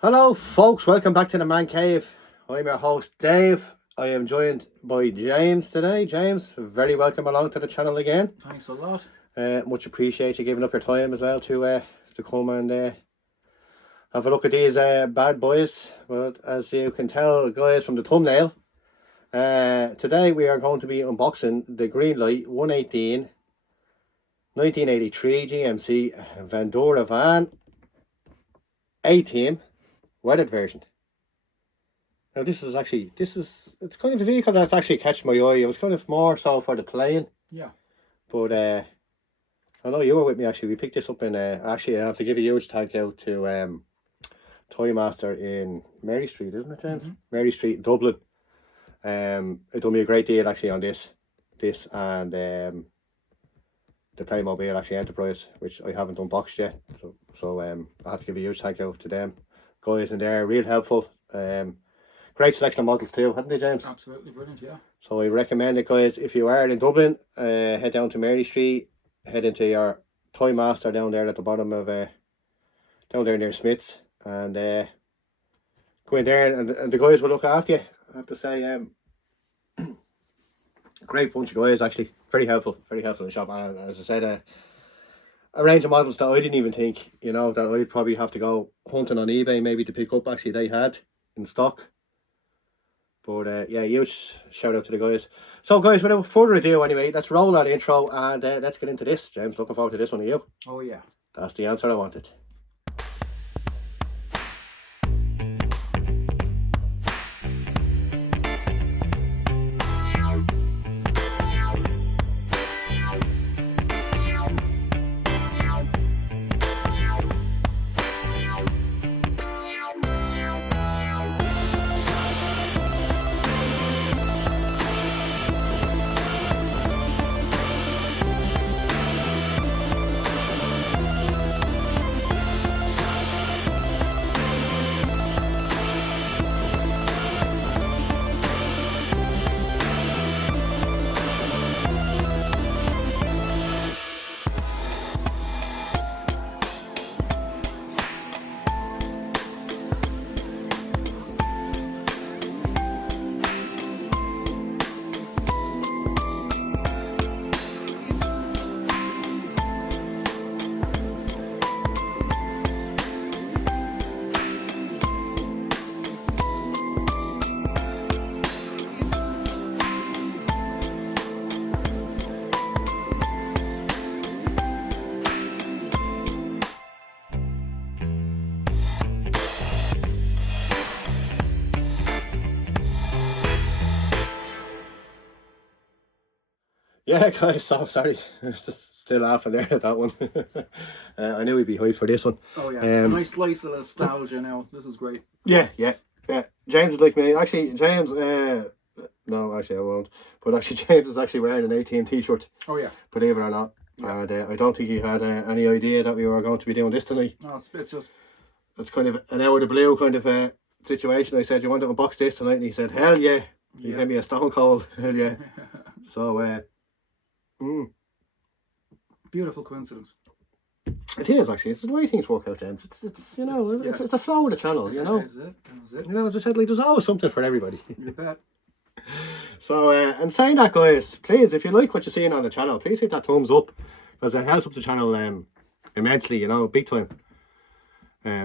Hello folks, welcome back to the Man Cave. I'm your host Dave. I am joined by James today. James, very welcome along to the channel again. Thanks a lot. Much appreciate you giving up your time as well to come and have a look at these bad boys. Well, as you can tell guys from the thumbnail, today we are going to be unboxing the Greenlight 118 1983 GMC Vandura van A-Team weathered version. Now it's kind of a vehicle that's actually catched my eye. It was kind of more so for the playing. Yeah. But I know you were with me actually. We picked this up in actually I have to give a huge thank out to Toy Master in Mary Street, isn't it, James? Mary Street in Dublin. It done me a great deal actually on this and the Playmobil actually Enterprise, which I haven't unboxed yet. So I have to give a huge thank out to them guys in there, real helpful. Great selection of models too, hadn't they, James? Absolutely brilliant, yeah. So I recommend it, guys. If you are in Dublin, head down to Mary Street, head into your Toy Master down there at the bottom of down there near Smith's, and go in there and the guys will look after you. I have to say, great bunch of guys actually, very helpful in the shop. And as I said, a range of models that I didn't even think, that I'd probably have to go hunting on eBay maybe to pick up, actually they had in stock. But yeah, huge shout out to the guys. So guys, without further ado anyway, let's roll that intro and let's get into this. James, looking forward to this one, are you? Oh yeah. That's the answer I wanted. Yeah, guys, so sorry. Just still laughing there at that one. I knew we'd be hyped for this one. Oh yeah. Nice slice of nostalgia now. This is great. Yeah. James is like me. Actually, James, no, actually I won't. But actually, James is actually wearing an A-Team t-shirt. Oh yeah. Believe it or not. Yeah. And I don't think he had any idea that we were going to be doing this tonight. No, it's just... It's kind of an out of the blue kind of situation. I said, you want to unbox this tonight? And he said, hell yeah. He gave me a stone cold. Hell yeah. So, beautiful coincidence. It is actually. It's the way things work out, James. It's a flow of the channel, That is it. As I said, like there's always something for everybody. You bet. So, and saying that, guys, please, if you like what you're seeing on the channel, please hit that thumbs up, because it helps up the channel immensely. Big time.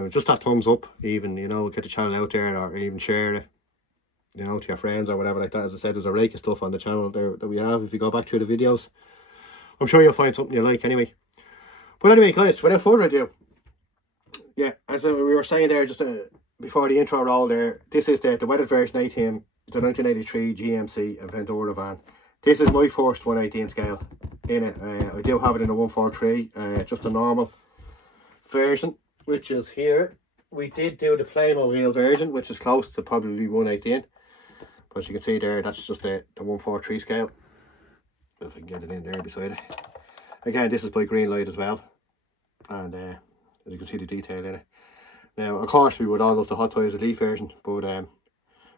Just that thumbs up, even get the channel out there, or even share it, to your friends or whatever like that. As I said, there's a rake of stuff on the channel there that we have. If you go back through the videos, I'm sure you'll find something you like anyway. But anyway, guys, without further ado, yeah, as we were saying there just before the intro roll there, this is the weathered version A-Team, the 1983 GMC Vandura van. This is my first 1/18 scale in it. I do have it in a 143, just a normal version, which is here. We did do the Playmobil version, which is close to probably 1/18. But you can see there, that's just the 143 scale. If I can get it in there beside it. Again, this is by Greenlight as well. And as you can see the detail in it. Now, of course, we would all love the Hot Toys Elite version, but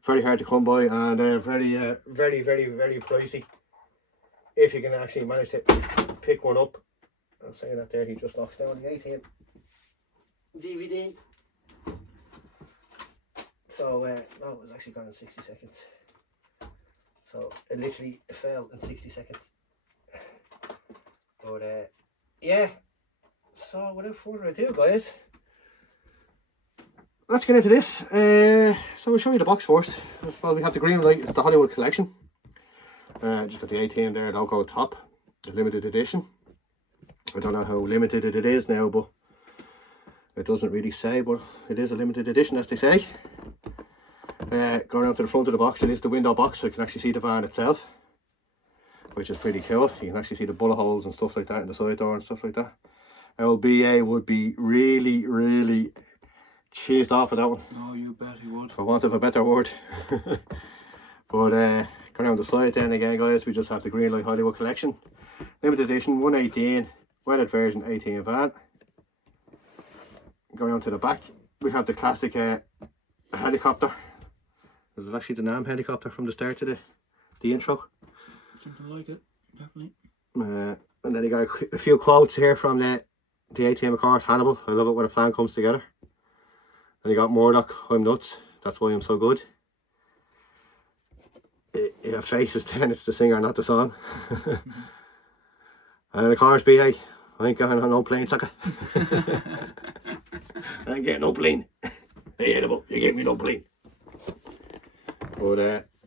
very hard to come by and very pricey. If you can actually manage to pick one up. I'm saying that there, he just locks down the A-Team DVD. So no, it was actually gone in 60 seconds. So it literally fell in 60 seconds. But yeah. So without further ado, guys, let's get into this. So we'll show you the box first. Well, we have the Greenlight. It's the Hollywood collection. Just got the A-Team there, logo top, the limited edition. I don't know how limited it is now, but it doesn't really say, but it is a limited edition, as they say. Going around to the front of the box, it is the window box, so you can actually see the van itself, which is pretty cool. You can actually see the bullet holes and stuff like that in the side door and stuff like that. LBA would be really, really cheesed off of that one. Oh, you bet he would. For want of a better word. But going around the side then again, guys, we just have the Greenlight Hollywood collection. Limited edition, 118, weathered version A-Team van. Going around to the back, we have the classic helicopter. This is actually the NAM helicopter from the start to the intro. Something like it, definitely. And then you got a few quotes here from the A-Team, of course. Hannibal, I love it when a plan comes together. And you got Murdoch, I'm nuts, that's why I'm so good. Yeah, Faces 10, it's the singer, not the song. And of course, BA, I ain't going on no plane, sucker. I ain't getting no plane. Hey, Hannibal, you gave me no plane. But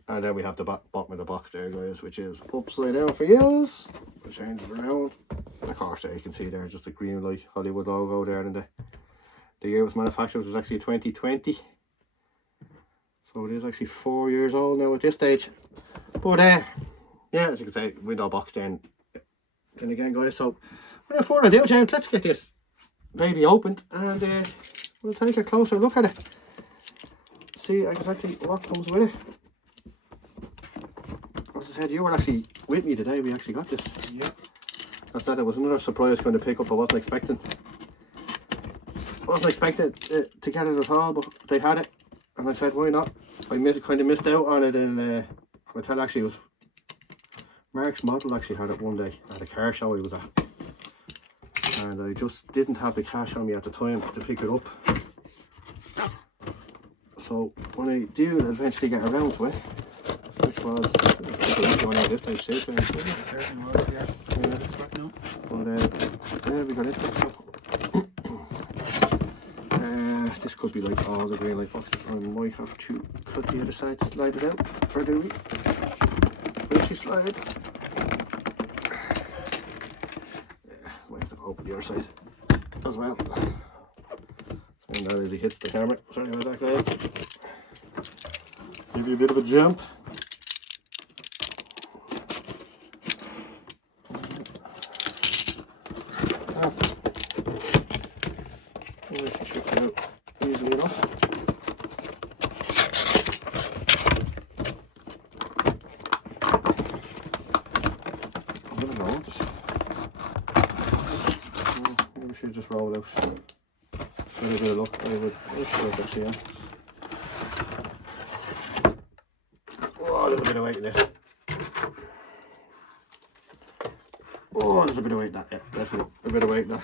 and then we have the bottom of the box there, guys, which is upside down for yous. We'll change it around. And of course, there you can see there just the Greenlight Hollywood logo there, and the year it was manufactured was actually 2020. So it is actually 4 years old now at this stage. But yeah, as you can say, window box then again, guys. So without further ado, James, let's get this baby opened and we'll take a closer look at it. See exactly what comes with it. As I said, you were actually with me today. We actually got this. Yeah. I said it was another surprise kind of pick up. I wasn't expecting to get it at all, but they had it, and I said, why not? I kind of missed out on it, and I tell actually it was Mark's model actually had it one day at a car show he was at, and I just didn't have the cash on me at the time to pick it up. So when I do eventually get around to it, which was one of this stage too, so It certainly was, yeah. But we got it. This could be like all the Greenlight boxes. I might have to cut the other side to slide it out, or do we? Will she slide? Yeah, might have to open the other side as well. So now as he hits the camera, sorry about that, guys. Give you a bit of a jump. Easily enough. I'm gonna go with this. Maybe we should just roll it out. Get a bit of luck. I would. Let's show it actually in. Oh, there's a bit of weight in this. Oh, there's a bit of weight in that. Yeah, definitely a bit of weight in that.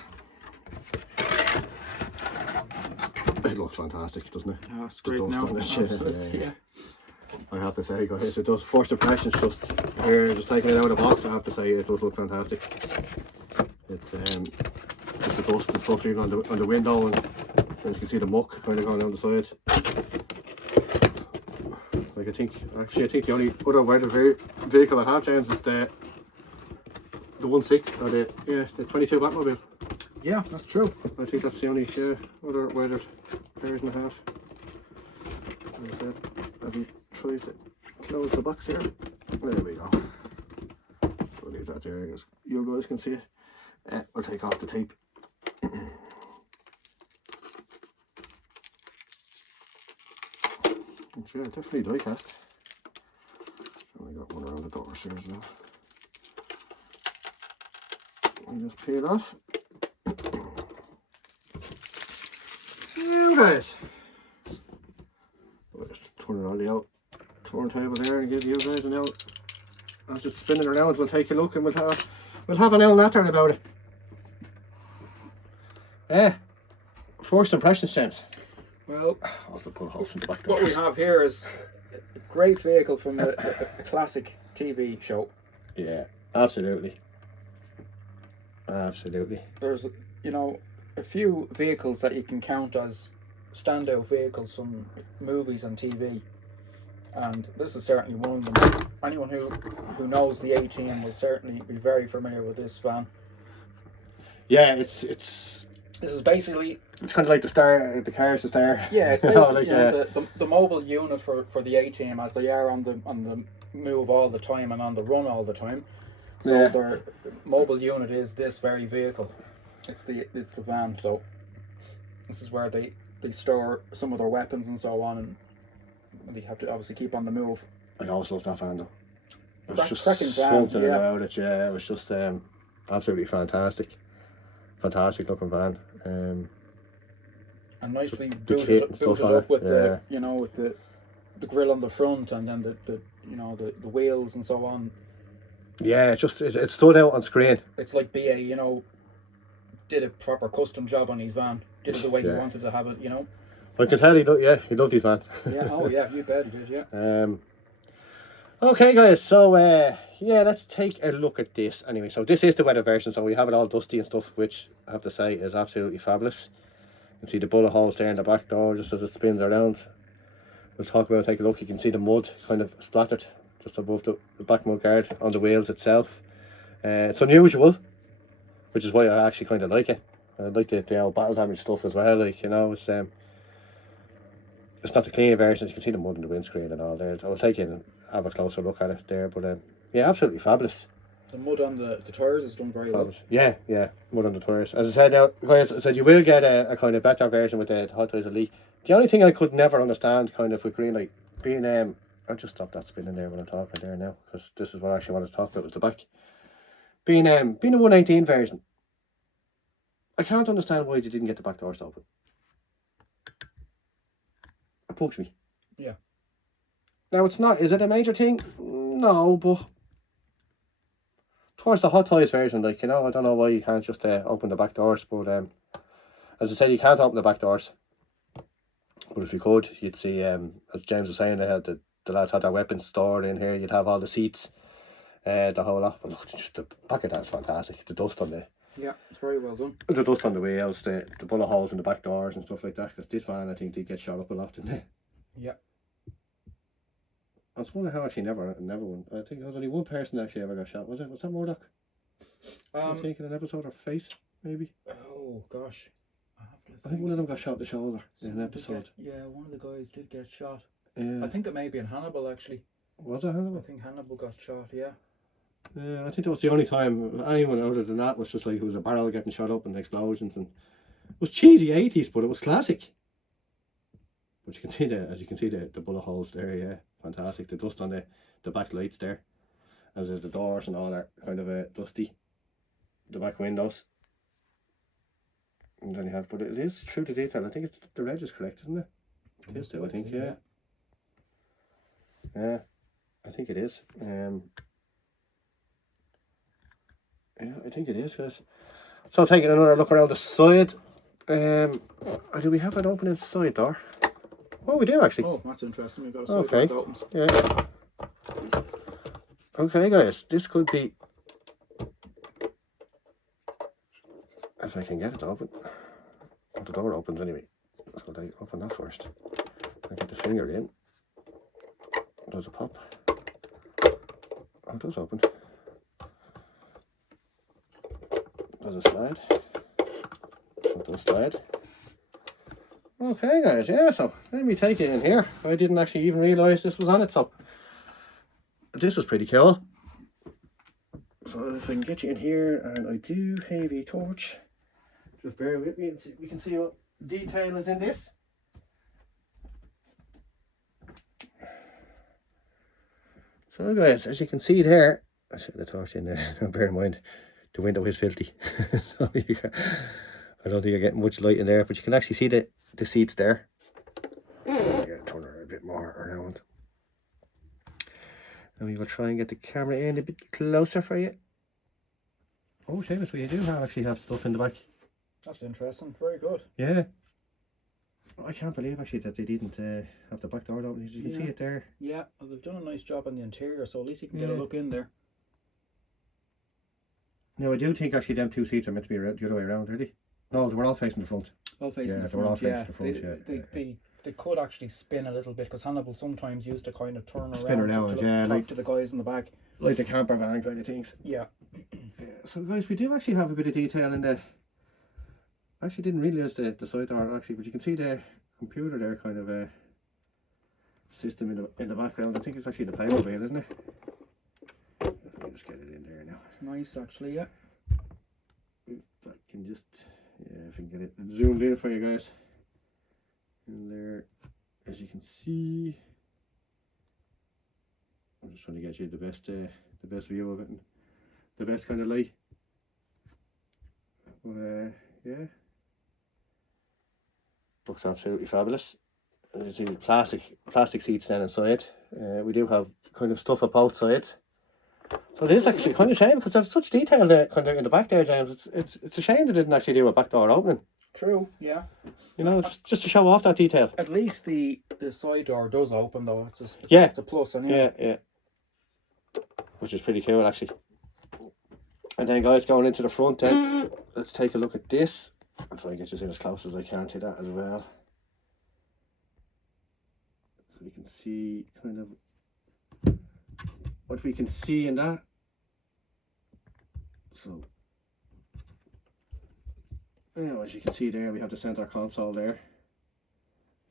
It looks fantastic, doesn't it? Oh, it's great now. Yeah. I have to say, guys, it does. First impressions, just here, just taking it out of the box, I have to say it does look fantastic. It's just the dust and stuff even on the window, and you can see the muck kind of going down the side. Like I think the only other weathered vehicle I have, James, is the 1.6 or the 22 Batmobile. Yeah, that's true. I think that's the only other weathered version I have. As he tries to close the box here. There we go. We'll leave that there, you guys can see it. We'll take off the tape. It's definitely die cast. And we got one around the doors here as well. And just peel it off. Now guys, we'll just turn it on the out turntable there and give you guys an out. As it's spinning around, we'll take a look and we'll have an old natter about it. First impressions, gents. Well, Also pull holes in the back what we doors. have here is a great vehicle from a classic TV show. Yeah, absolutely. Absolutely. There's, you know, a few vehicles that you can count as standout vehicles from movies and TV, and this is certainly one of them. Anyone who knows the A-Team will certainly be very familiar with this van. Yeah, it's This is basically, kind of like the star, the car's the star. yeah, it's You know, basically like, the mobile unit for the A-Team, as they are on the move all the time and on the run all the time. So Yeah. their mobile unit is this very vehicle. It's the van. So this is where they store some of their weapons and so on, and they have to obviously keep on the move. I always loved that van though. It was just Cracking van, something yeah. about it. Yeah, it was just absolutely fantastic looking van. And nicely kit booted and stuff up on it, with yeah. with the grill on the front, and then the wheels and so on. Yeah, it stood out on screen. It's like BA, did a proper custom job on his van. Did it the way he Yeah. wanted to have it, I can tell he loved his van. Yeah, oh yeah, you bet he did, yeah. Okay guys, so let's take a look at this anyway. So this is the weather version, so we have it all dusty and stuff, which I have to say is absolutely fabulous. You can see the bullet holes there in the back door just as it spins around. We'll talk about it, take a look. You can see the mud kind of splattered just above the back mud guard on the wheels itself. It's unusual, which is why I actually kind of like it. I like the old battle damage stuff as well, like, it's not the clean version. You can see the mud in the windscreen and all there. So I'll take you and have a closer look at it there. But yeah, absolutely fabulous. The mud on the tyres is done very well. Yeah, mud on the tyres. As I said now, guys, I said you will get a kind of better version with the Hot Toys Elite. The only thing I could never understand kind of with Greenlight being I'll just stop that spinning there when I'm talking there now, because this is what I actually wanted to talk about, was the back. Being a 118 version, I can't understand why you didn't get the back doors open. It bugs me. Yeah. Now it's not, is it a major thing? No, but towards the Hot Toys version, like, I don't know why you can't just open the back doors, but as I said, you can't open the back doors. But if you could, you'd see, as James was saying, they had the lads had their weapons stored in here. You'd have all the seats, the whole lot. But look, just the back of that's fantastic. The dust on Yeah, it's very well done. the dust on the wheels, the bullet holes in the back doors and stuff like that. Because this van, I think, did get shot up a lot, didn't they? Yeah. I was wondering how actually never one. I think there was only one person actually ever got shot. Was that Murdoch? I think in an episode or Face, maybe. Oh gosh, I think one of them got shot in the shoulder in an episode. One of the guys did get shot. Yeah. I think it may be in Hannibal actually. Was it Hannibal? I think Hannibal got shot. Yeah. Yeah, I think that was the only time anyone other than that was just like it was a barrel getting shot up and explosions, and it was cheesy 80s, but it was classic. But you can see the bullet holes there, yeah, fantastic. The dust on the back lights there, as the doors and all are kind of dusty. The back windows. And then you have, but it is true to detail. I think the reg is correct, isn't it? It is, I think, yeah. Yeah, I think it is. Yeah, I think it is, guys. So taking another look around the side. Do we have an opening side door? Oh, we do actually. Oh, that's interesting. We've got a side Okay. door that opens. Yeah. Okay, guys. This could be. If I can get it to open. Oh, the door opens anyway. So they open that first. I get the finger in. Does it pop? Oh, it does open. Does it slide? It does slide. Okay, guys, yeah, so let me take it in here. I didn't actually even realise this was on it, so this is pretty cool. So if I can get you in here, and I do have a torch, just bear with me and see, we can see what detail is in this. So guys, as you can see there, I set the torch in there. Now bear in mind, the window is filthy. So I don't think you're getting much light in there, but you can actually see the seats there. Yeah, turn her a bit more around. And we will try and get the camera in a bit closer for you. Oh, Seamus, we do actually have stuff in the back. That's interesting. Very good. Yeah. I can't believe actually that they didn't have the back door open. As you can see it there. Yeah, well, they've done a nice job on the interior, so at least you can get a look in there. Now I do think actually them two seats are meant to be the other way around, are they? No, they were all facing the front. All facing the they were all front, facing the front, They could actually spin a little bit, because Hannibal sometimes used to kind of turn spin around yeah, talk to the guys in the back. Like the camper van kind of things. Yeah. So guys, we do actually have a bit of detail in the... Actually didn't realise the side door actually, but you can see the computer there kind of system in the background. I think it's actually the Playmobil, isn't it? Let me just get it in there now. It's nice actually, yeah. If I can just, if I can get it zoomed in for you guys. And there, as you can see, I'm just trying to get you the best view of it and the best kind of light. But yeah, looks absolutely fabulous. As you see, plastic seats down inside. We do have kind of stuff up both sides. So it is actually kind of a shame, because there's such detail there kind of in the back there, James. It's a shame they didn't actually do a back door opening. True, yeah. You know, just to show off that detail. At least the side door does open though. It's a plus anyway. Yeah. Which is pretty cool actually. And then guys, going into the front then, let's take a look at this. I'll try and get you in as close as I can to that as well. So we can see kind of what we can see in that. So now, as you can see there, we have the center console there.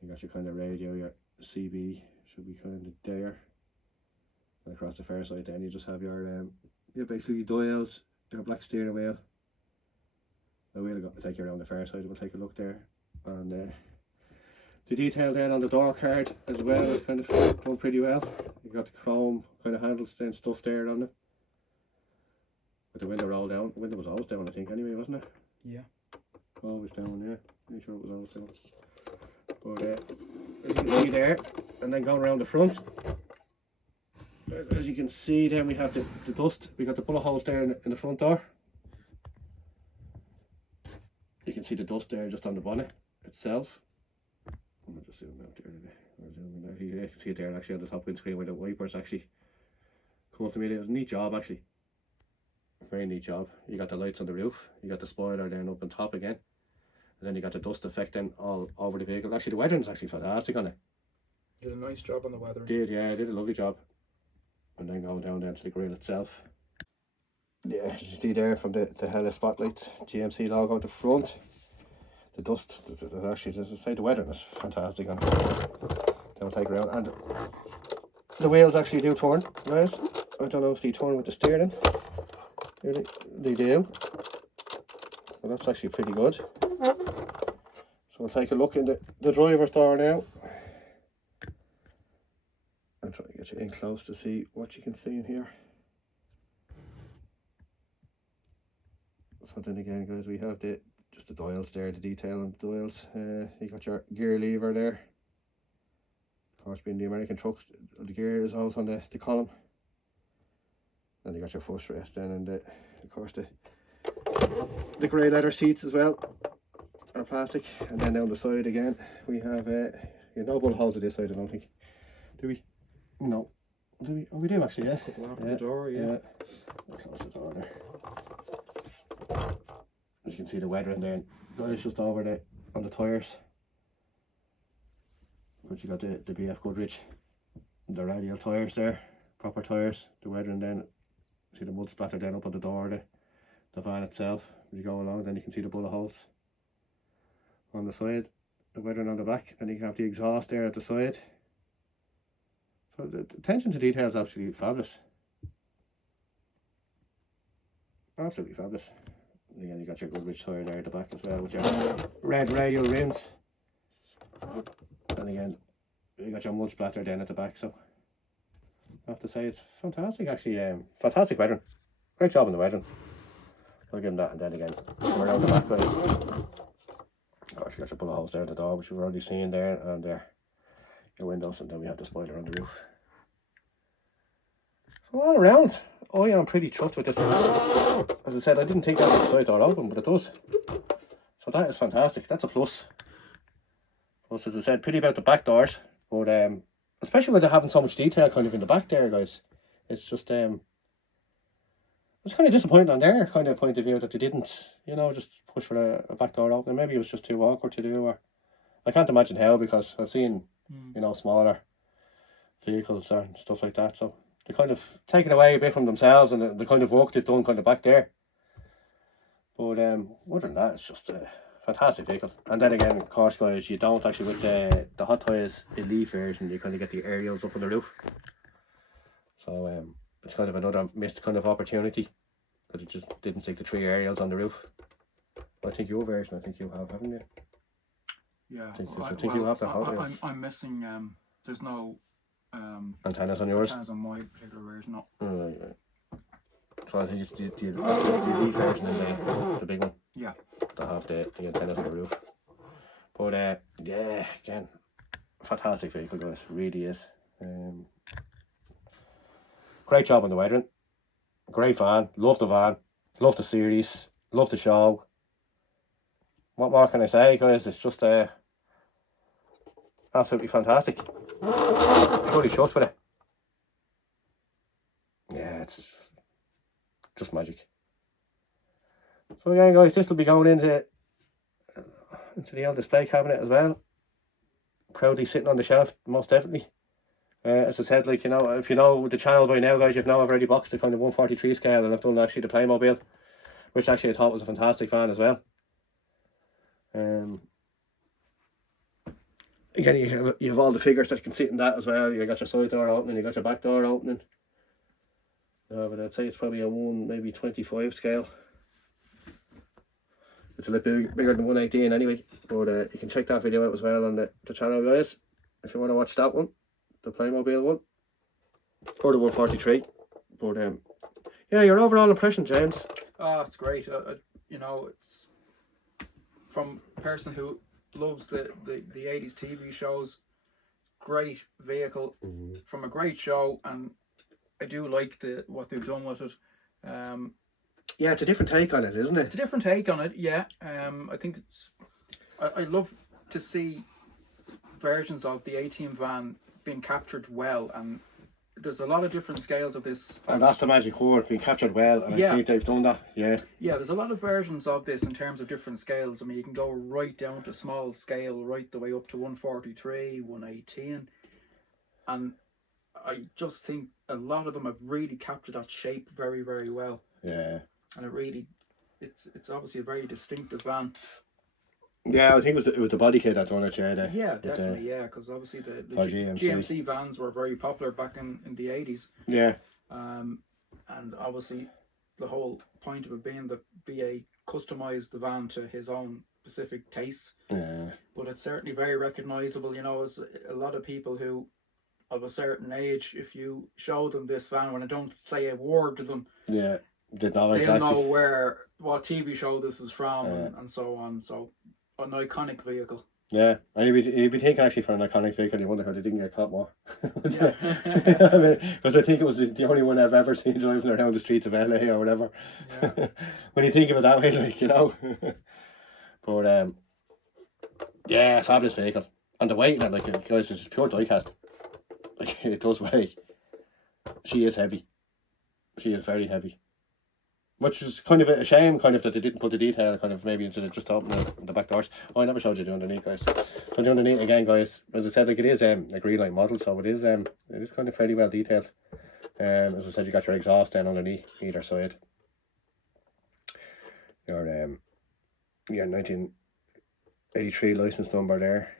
You got your kind of radio, your CB should be kind of there. And across the far side then you just have your basically dials, your black steering wheel. I will take you around the far side, we'll take a look there. And the detail then on the door card as well is kind of done pretty well. You got the chrome kind of handles and stuff there on it. With the window rolled down. The window was always down, I think, anyway, wasn't it? Yeah. Always down, yeah. Pretty sure it was always down. But as you can see there, and then going around the front, as you can see then we have the dust. We got the bullet holes there in the front door. You can see the dust there just on the bonnet itself. I'm going to just zoom out there. You can see it there actually on the top windscreen where the wipers actually come up to me. It was a neat job actually. Very neat job. You got the lights on the roof. You got the spoiler then up on top again. And then you got the dust effect then all over the vehicle. Actually the weathering's actually fantastic on it. Did a nice job on the weathering. Did a lovely job. And then going down to the grille itself. Yeah, as you see there from the hella spotlights, GMC logo at the front. The dust, actually, doesn't say the weathering is fantastic on it. Then we'll take it around. And the wheels actually do turn, guys. I don't know if they turn with the steering. They do. So that's actually pretty good. So we'll take a look in the driver's door now. I'm trying to get you in close to see what you can see in here. So then again, guys, we have just the dials there, the detail on the dials. You got your gear lever there. Of course, being the American trucks, the gear is always on the column. Then you got your footrest then, and of course the grey leather seats as well are plastic. And then down the side again, we have no bullet holes at this side, I don't think. Do we? No. Do we? Oh, we do actually, yeah. A couple after the door, yeah. I'll close the door there. As you can see the weathering there, guys, just over on the tyres. But you got the BF Goodrich, the radial tyres there, proper tyres. The weathering then, see the mud splatter then up on the door, the van itself. As you go along, then you can see the bullet holes on the side, the weathering on the back, and you have the exhaust there at the side. So the attention to detail is absolutely fabulous. Absolutely fabulous. And again, you got your Goodrich tyre there at the back as well with your red radial rims. And again, you got your mud splatter down at the back. So I have to say it's fantastic actually. Fantastic weathering. Great job on the weathering. I'll give them that. And then again, around the back, guys. Of course, you got your bullet holes there at the door, which we've already seen there, and there your windows, and then we have the spoiler on the roof. So all around, I am pretty chuffed with this one. As I said, I didn't think that was the side door open, but it does. So that is fantastic. That's a plus. Plus, as I said, pity about the back doors, but especially when they're having so much detail kind of in the back there, guys. It's just it's kind of disappointing on their kind of point of view that they didn't, you know, just push for a back door opening. Maybe it was just too awkward to do, or I can't imagine how, because I've seen, you know, smaller vehicles and stuff like that. So they kind of taken away a bit from themselves and the kind of work they've done kind of back there. But other than that, it's just a fantastic vehicle. And then again, of course, guys, you don't actually, with the Hot Toys Elite version, you kind of get the aerials up on the roof. So it's kind of another missed kind of opportunity, but it just didn't stick the 3 aerials on the roof. I think your version, I think you have, haven't you? Yeah, I think you have the Hot Wheels. I'm missing. There's no antennas on yours. Antennas on my particular version. No. Right. So I think it's the Elite version and the big one. Yeah. That have the antennas on the roof. But yeah, again, fantastic vehicle, guys. Really is. Great job on the weathering. Great van. Love the van. Love the series. Love the show. What more can I say, guys? It's just absolutely fantastic. Truly chuffed with it. Yeah, it's just magic. So again, guys, this will be going into the old display cabinet as well. Proudly sitting on the shelf, most definitely. As I said, like, you know, if you know the channel by now, guys, you've now already boxed the kind of 143 scale, and I've done actually the Playmobil, which actually I thought was a fantastic fan as well. Again, you have all the figures that can sit in that as well. You got your side door opening, you got your back door opening. But I'd say it's probably a maybe 25 scale. It's a little bit bigger than 118 anyway. But you can check that video out as well on the channel, guys, if you want to watch that one, the Playmobil one, or the 143. But yeah, your overall impression, James? Oh, it's great. You know, it's from a person who loves the 80s TV shows. Great vehicle from a great show, and I do like what they've done with it. Yeah, it's a different take on it, isn't it? It's a different take on it, yeah. I think I love to see versions of the A-Team van being captured well, and there's a lot of different scales of this. And that's the magic word, being captured well, and yeah. I think they've done that, yeah. Yeah, there's a lot of versions of this in terms of different scales. I mean, you can go right down to small scale, right the way up to 143, 118, and I just think a lot of them have really captured that shape very, very well. Yeah. And it's obviously a very distinctive van. Yeah, I think it was the body kit that done it, yeah. Yeah, definitely, yeah, because obviously the GMC vans were very popular back in the 80s. Yeah. And obviously the whole point of it being that BA customised the van to his own specific tastes. Yeah. But it's certainly very recognisable, you know, as a lot of people who of a certain age, if you show them this van, when I don't say a word to them, yeah, they'll know what TV show this is from, and so on. So an iconic vehicle. Yeah, and you'd be thinking actually for an iconic vehicle, you wonder how they didn't get caught more. Yeah. Because I think it was the only one I've ever seen driving around the streets of LA or whatever. Yeah. When you think of it that way, like, you know. But yeah, fabulous vehicle. And the weight, like, guys, it's pure diecast. Like, it does weigh. She is heavy. She is very heavy. Which is kind of a shame, kind of, that they didn't put the detail, kind of, maybe instead of just opening the back doors. Oh, I never showed you the underneath, guys. So the underneath, again, guys, as I said, like, it is a Greenlight model, so it is kind of fairly well detailed. As I said, you got your exhaust then underneath either side. Your 1983 license number there.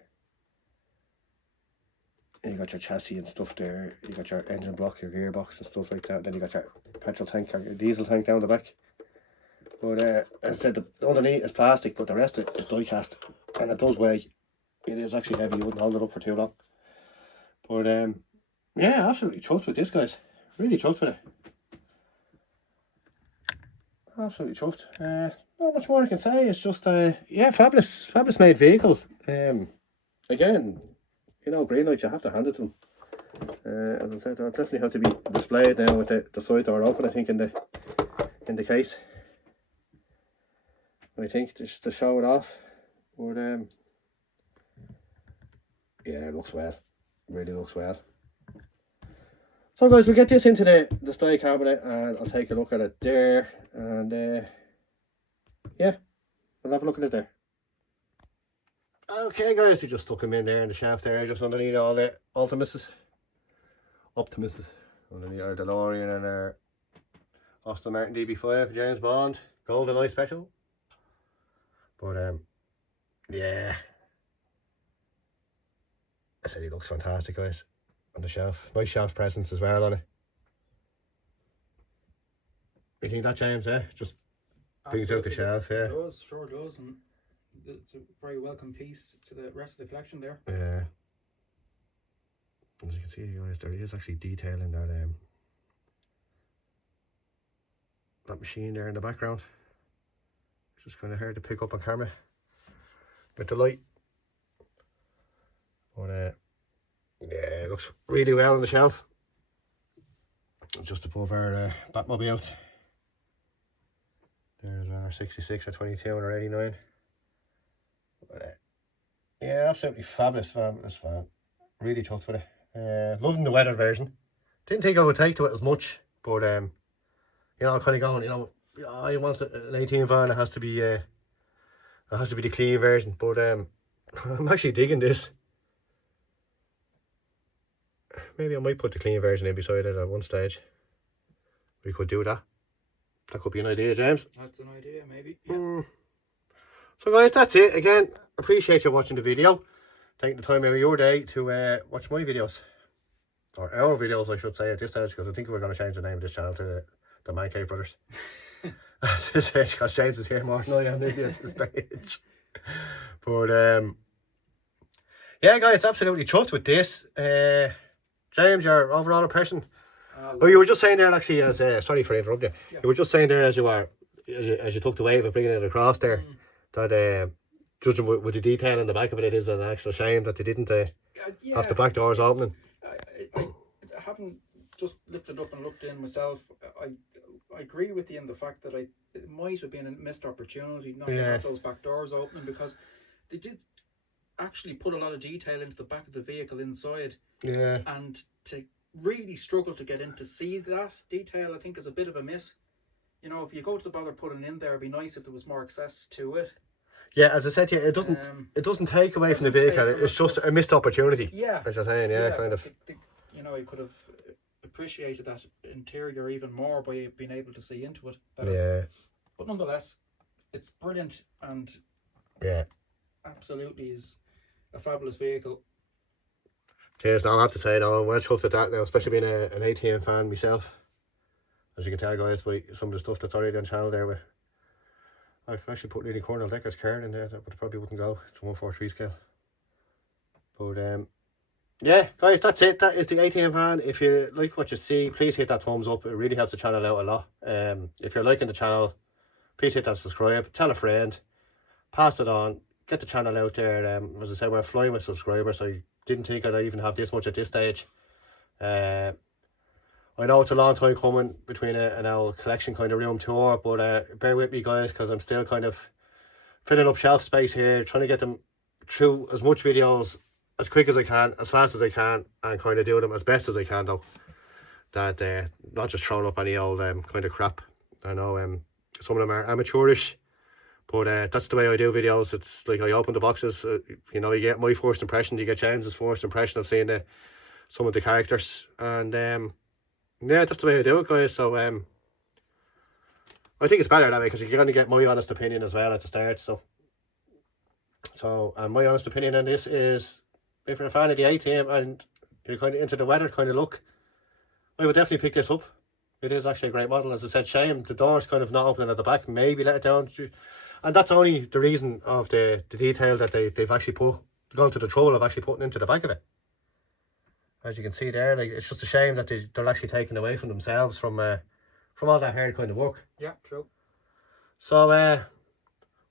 And you got your chassis and stuff there. You got your engine block, your gearbox and stuff like that. Then you got your petrol tank, your diesel tank down the back. But as I said, the underneath is plastic, but the rest of it is die cast, and it does weigh. It is actually heavy. You wouldn't hold it up for too long. But yeah, absolutely chuffed with this, guys. Really chuffed with it. Absolutely chuffed. Not much more I can say. It's just yeah, fabulous made vehicle. Again, you know, Greenlight, you have to hand it to them. As I said, they'll definitely have to be displayed now with the side door open, I think, in the case. I think, just to show it off. But Yeah, it looks well. Really looks well. So guys, we'll get this into the display cabinet and I'll take a look at it there. And yeah, we'll have a look at it there. Okay guys, we just stuck him in there in the shaft there, just underneath all the Optimuses. Underneath our DeLorean and our Aston Martin DB5, James Bond, GoldenEye special. But yeah, I said he looks fantastic guys, on the shelf. Nice shelf presence as well on it. You think that, James, just brings out the shelf, yeah? It does, sure does, and it's a very welcome piece to the rest of the collection there. Yeah. As you can see guys, there is actually detail in that that machine there in the background. Just kind of hard to pick up on camera with the light. But yeah, it looks really well on the shelf. Just above our Batmobiles. There's our 66 or 22 and our 89. But, yeah, absolutely fabulous fan. Really chuffed with it. Loving the weathered version. Didn't think I would take to it as much, but you know, kind of going, you know, I want an A-Team van. It has to be the clean version. But I'm actually digging this. Maybe I might put the clean version in beside it at one stage. We could do that. That could be an idea, James. That's an idea, maybe. Yeah. So guys, that's it. Again, appreciate you watching the video. Taking the time out of your day to watch my videos. Or our videos, I should say, at this stage, because I think we're going to change the name of this channel to the Man Cave Brothers. At this stage, because James is here more than I am really at this stage. But yeah guys, absolutely chuffed with this. James, your overall impression? Oh, you were just saying there actually, as sorry for interrupting you. Yeah. You were just saying there as you took the wave of bringing it across there, that judging with the detail in the back of it, it is an actual shame that they didn't have the back doors opening. I haven't just lifted up and looked in myself. I agree with you in the fact that it might have been a missed opportunity not to have those back doors opening, because they did actually put a lot of detail into the back of the vehicle inside. Yeah. And to really struggle to get in to see that detail, I think, is a bit of a miss. You know, if you go to the bother putting it in there, it'd be nice if there was more access to it. Yeah, as I said to you, it doesn't take away from the vehicle. It's just a missed opportunity. Yeah, as you're saying, kind of. You know, you could have appreciated that interior even more by being able to see into it better. Yeah. But nonetheless, it's brilliant and absolutely is a fabulous vehicle. Cheers, now I have to say, though, I'm well chuffed at that now, especially being an A-Team fan myself. As you can tell, guys, by some of the stuff that's already on channel there. With, I've actually put nearly Cornell Decker's car in there, but it probably wouldn't go. It's a 143 scale. But yeah, guys, that's it. That is the A-Team van. If you like what you see, please hit that thumbs up. It really helps the channel out a lot. If you're liking the channel, please hit that subscribe. Tell a friend. Pass it on. Get the channel out there. As I said, we're flying with subscribers. I didn't think I'd even have this much at this stage. I know it's a long time coming between an old collection kind of room tour, but bear with me, guys, because I'm still kind of filling up shelf space here, trying to get them through as much videos as quick as I can, as fast as I can, and kind of do them as best as I can, though. That not just throwing up any old kind of crap. I know some of them are amateurish, but that's the way I do videos. It's like I open the boxes, you know, you get my first impression, you get James's first impression of seeing some of the characters, and yeah, that's the way I do it, guys. So I think it's better that way, because you're going to get my honest opinion as well at the start. So my honest opinion on this is, if you're a fan of the A-Team and you're kind of into the weather kind of look, I would definitely pick this up. It is actually a great model. As I said, shame the door's kind of not opening at the back, maybe let it down. And that's only the reason of the detail that they've actually gone to the trouble of actually putting into the back of it. As you can see there, like, it's just a shame that they're actually taken away from themselves from all that hard kind of work. Yeah, true. So other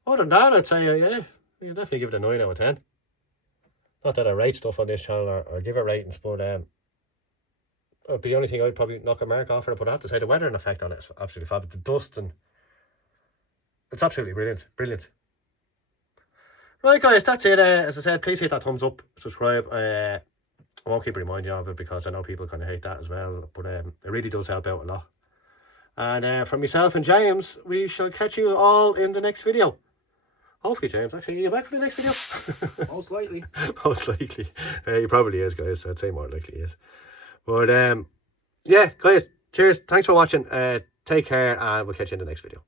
than that, I'd say yeah, you definitely give it a 9 out of 10. Not that I rate stuff on this channel or give it ratings, but the only thing I'd probably knock a mark off it, but I have to say the weathering effect on it is absolutely fabulous. The dust, and it's absolutely brilliant. Right, guys, that's it. As I said, please hit that thumbs up, subscribe. I won't keep reminding you of it because I know people kind of hate that as well, but it really does help out a lot. And from myself and James, we shall catch you all in the next video. Hopefully, James, actually, are you back for the next video? Most likely. Most likely. He probably is, guys. I'd say more likely he is. But yeah, guys, cheers. Thanks for watching. Take care, and we'll catch you in the next video.